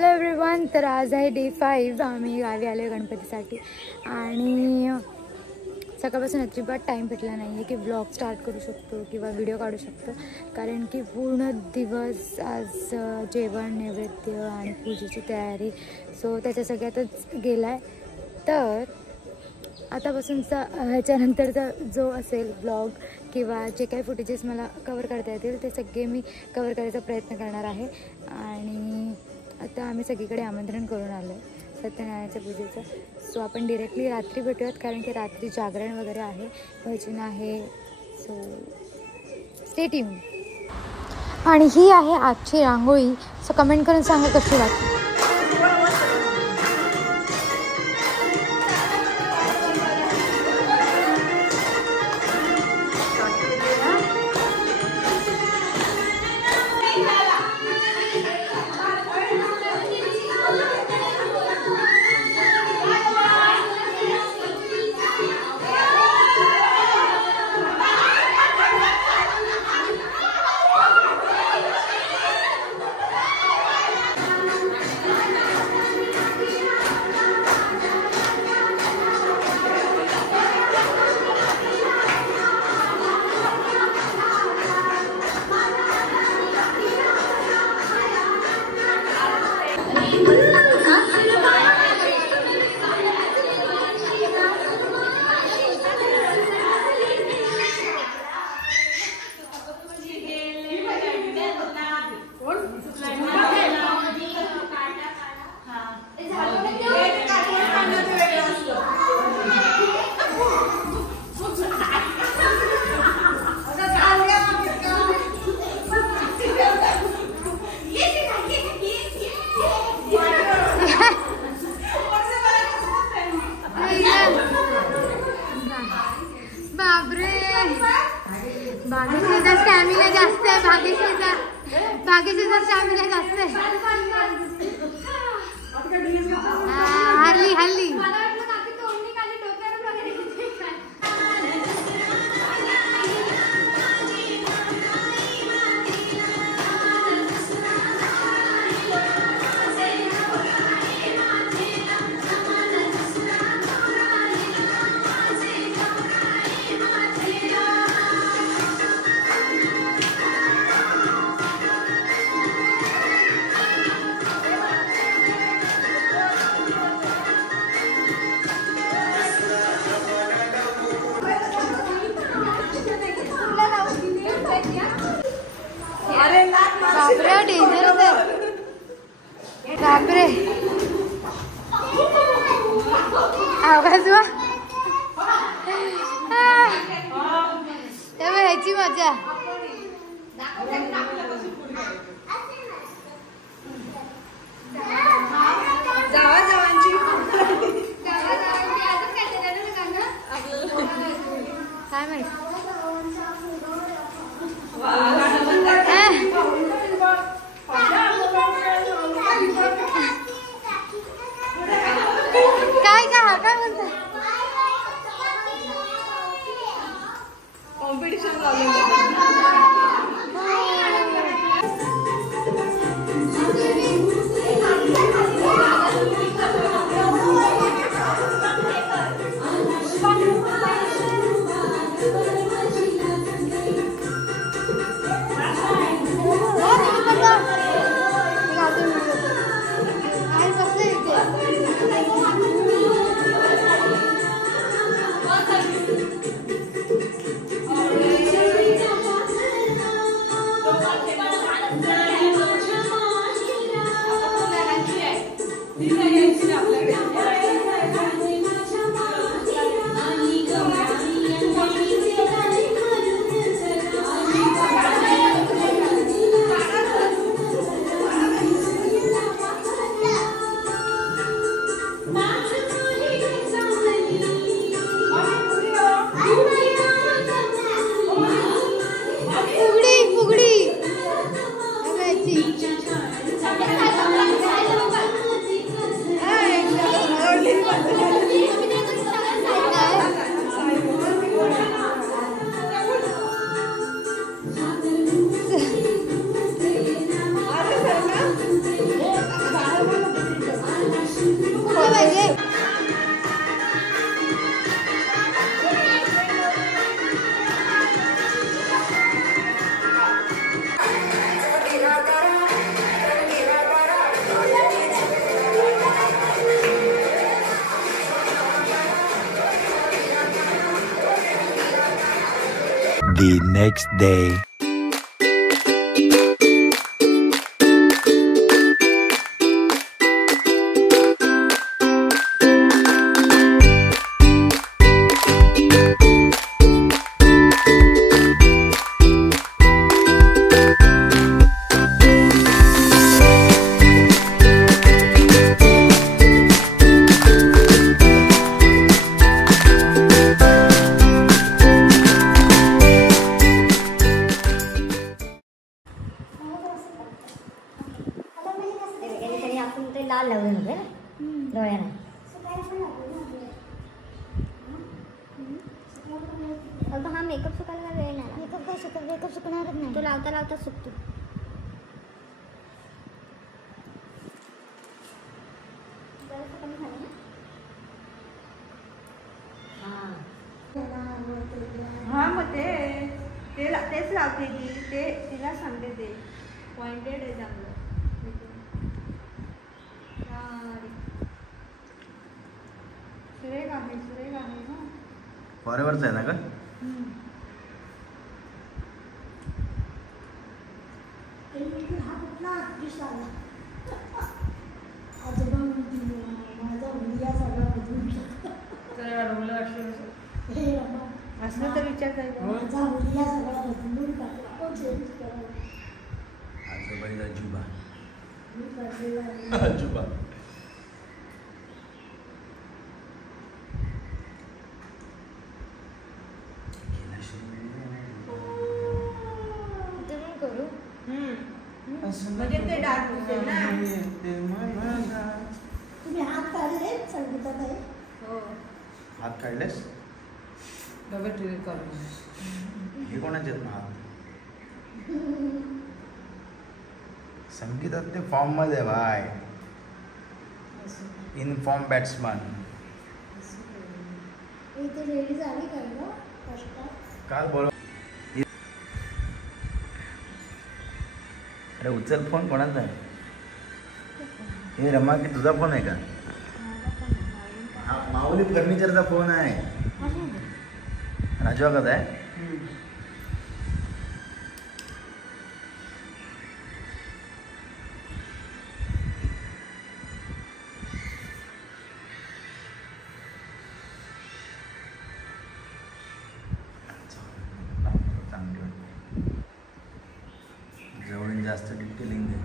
Hello everyone. तर आज आहे डे 5. आम्ही गावी आलो आहे गणपतीसाठी आणि सकाळपासून अजिबात टाईम भेटला नाही आहे की ब्लॉग स्टार्ट करू शकतो किंवा व्हिडिओ काढू शकतो, कारण की पूर्ण दिवस आज जेवण नैवेद्य आणि पूजेची तयारी त्याच्या सगळ्यातच गेला आहे. तर आतापासूनचा ह्याच्यानंतरचा जो असेल ब्लॉग किंवा जे काही फुटेजेस मला कवर करता येतील ते सगळे मी कवर करायचा प्रयत्न करणार आहे. आणि आता आम्ही सगळीकडे आमंत्रण करून आलो आहे सत्यनारायणाच्या पूजेचं. आपण डिरेक्टली रात्री भेटूयात, कारण की रात्री जागरण वगैरे आहे, भजन आहे. Stay tune. आणि ही आहे आजची रांगोळी. कमेंट करून सांगा कशी वाटते. भाग्यश्रीचा स्टॅमिना जास्त आहे. भाग्यश्रीचा स्टॅमिना जास्त आहे. हल्ली हल्ली बापरे, डेंजरस आहे. बापरे, आवाज वा ह्याची मजा. काय माहिती काय काय म्हणतो. कॉम्पिटिशन लावलं. The next day. लाल लावून होते ना डोळ्याला अगं हा मेकअप सुकायला वेळ नाही मेकअप सुकणारच नाही तो लावता लावता सुकतो हा मग तेच लावते ती ते तिला सांगते ते पॉइंटेड आहे चांगलं सुरेख आहे ना फॉरेवरच आहे ना का असलं तर विचार करायचा आजोबाईचा जुबा जुबा करू म्हणजे ते डार्क दिसेल ना तुम्ही हात काढले संगीतात आहे हो हात काढलेस डबल ट्रिक करू हे कोणाचे आहेत ना हात संगीतात ते फॉर्म मध्ये भाय इन फॉर्म बॅट्समन इथे रेडी झाली का गं कष्टात काल बोल अरे उचल फोन कोणाचा आहे हे रमा की तुझा फोन आहे का हा माऊली फर्निचरचा फोन आहे राजू कसा आहे जवळून जास्त डिटेलिंग दे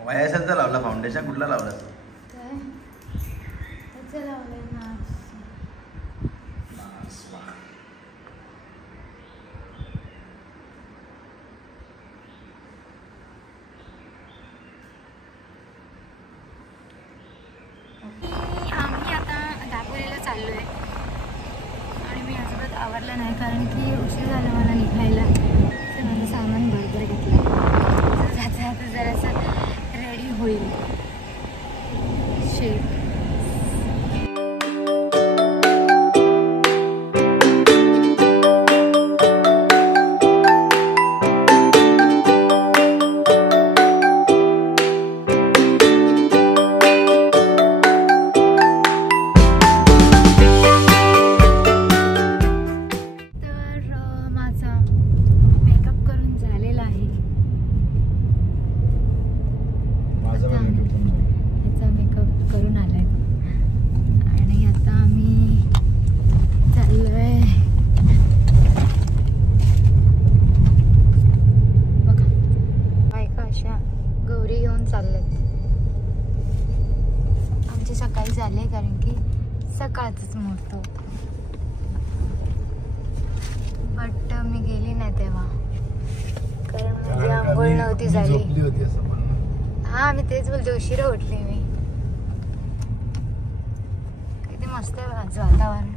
वयासाचा लावला फाउंडेशन कुठला लावला आम्ही आता दापोलीला चाललो आहे आणि मी अजिबात आवरलं नाही कारण की उशीर झाला मला निघायला माझं सामान बरोबर घेतलं जाता जाता जरासं रेडी होईल शेप झाले कारण की सकाळचंच मुहूर्त होतं बट मी गेली नाही तेव्हा कारण माझी आंघोळ नव्हती झाली हा मी तेच बोलते उशिरा उठले मी किती मस्त आहे आज वातावरण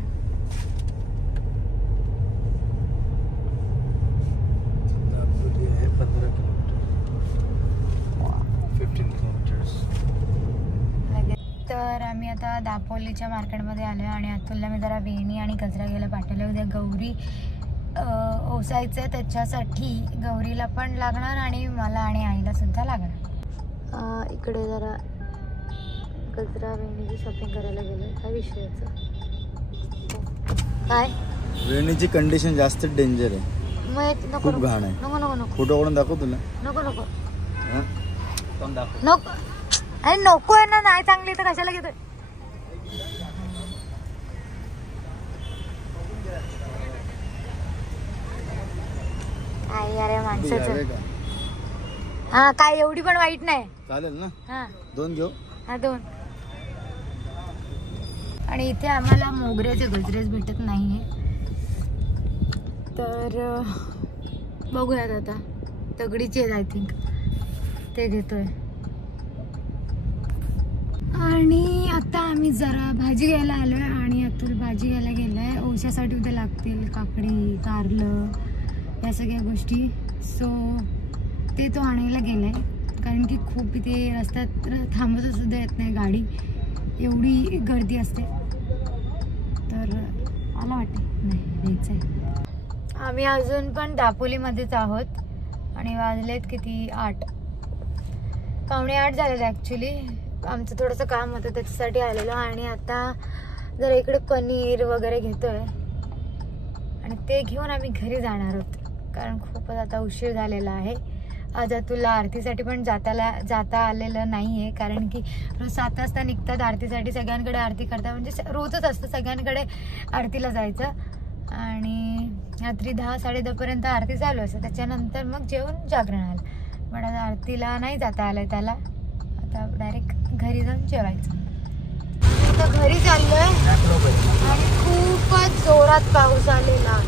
तर आम्ही आता दापोलीच्या मार्केटमध्ये आलो आणि अतुलला मी जरा वेणी आणि गजरा घ्यायला पाठवलं उद्या गौरी ओसायचं त्याच्यासाठी गौरीला पण लागणार आणि मला आणि आईला सुद्धा लागणार इकडे जरा गजरा वेणीची शॉपिंग करायला गेलो काय विषयाचं काय वेणीची कंडिशन जास्त डेंजर आहे. मग नको खूप नको घाण आहे. नको नको नको फोटो काढून दाखव तुला. नको नको हा? कोण दाखव. नको अरे नको आहे ना, नाही चांगली तर कशाला घेतोय. काय अरे घ्यावे माणसाचं. का? हा काय एवढी पण वाईट नाही. चालेल ना. हा 2 घेऊ. हा 2. आणि इथे आम्हाला मोगऱ्याचे गजरेच भेटत नाहीये, तर बघूयात आता. दगडीचे आहेत आय थिंक, ते घेतोय. आणि आता आम्ही जरा भाजी घ्यायला आलोय आणि अतुल भाजी घ्यायला गेलाय. औषधासाठी उद्या लागतील काकडी, कारलं, या सगळ्या गोष्टी. सो ते तो आणायला गेलाय, कारण की खूप इथे रस्त्यात थांबत सुद्धा येत नाही गाडी, एवढी गर्दी असते. तर मला वाटते नाही यायचं आहे. आम्ही अजून पण दापोलीमध्येच आहोत आणि वाजलेत किती 8, पावणे 8 झालेलं ॲक्च्युली. आमचं थोडंसं काम होतं त्याच्यासाठी आलेलो. आणि आता जरा इकडे पनीर वगैरे घेतोय आणि ते घेऊन आम्ही घरी जाणार आहोत, कारण खूपच आता उशीर झालेला आहे. आज तुला आरतीसाठी पण जाता आलेलं नाही आहे, कारण की रोज 7 वाजता निघतात आरतीसाठी. सगळ्यांकडे आरती करतात, म्हणजे रोजच असतं सगळ्यांकडे आरतीला जायचं. आणि रात्री 10, 10:30पर्यंत आरती चालू असते. त्याच्यानंतर मग जेवण जागरण आलं. पण आता आरतीला नाही जाता आलंय त्याला, आता डायरेक्ट घरी जाऊन जेवायचं. आता घरी चाललोय आणि खूपच जोरात पाऊस आलेला.